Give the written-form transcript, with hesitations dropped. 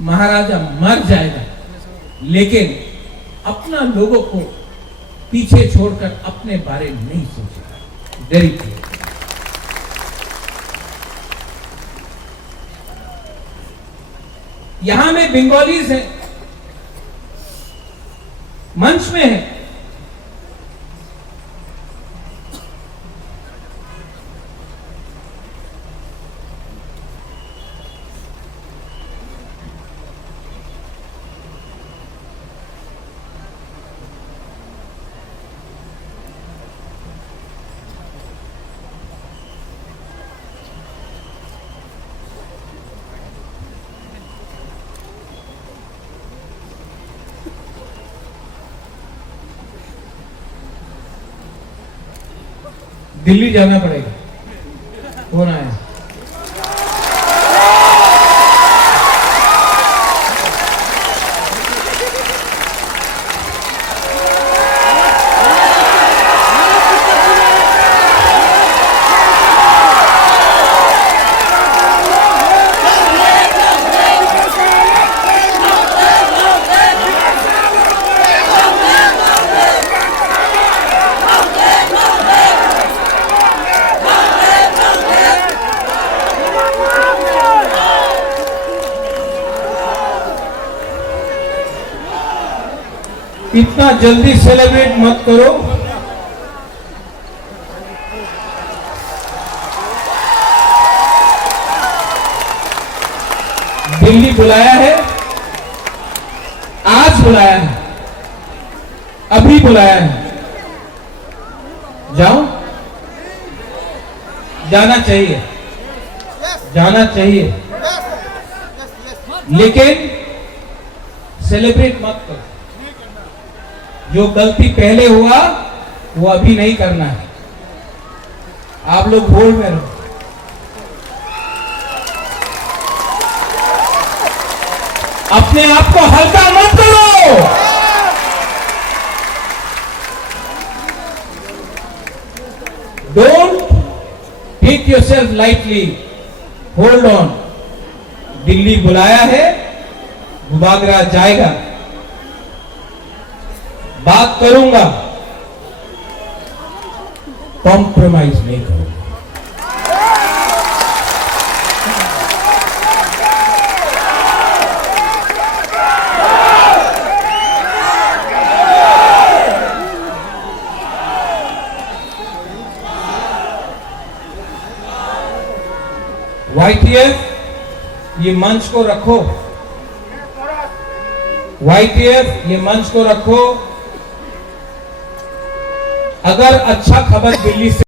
महाराजा मर जाएगा, लेकिन अपना लोगों को पीछे छोड़कर अपने बारे में नहीं सोचेगा। Very clear. यहां में बंगालीज हैं, मंच में है, दिल्ली जाना पड़ेगा। कौन आया? इतना जल्दी सेलिब्रेट मत करो। दिल्ली बुलाया है, आज बुलाया है, अभी बुलाया है। जाओ, जाना चाहिए, जाना चाहिए, लेकिन सेलिब्रेट मत करो। जो गलती पहले हुआ वो अभी नहीं करना है। आप लोग होल्ड में रहो। अपने आप को हल्का मत करो। Don't take yourself lightly. Hold on. Delhi बुलाया है, गुबागरा जाएगा। बात करूंगा, कॉम्प्रोमाइज नहीं करूंगा। YTF, ये मंच को रखो। YTF, ये मंच को रखो। अगर अच्छा खबर दिल्ली से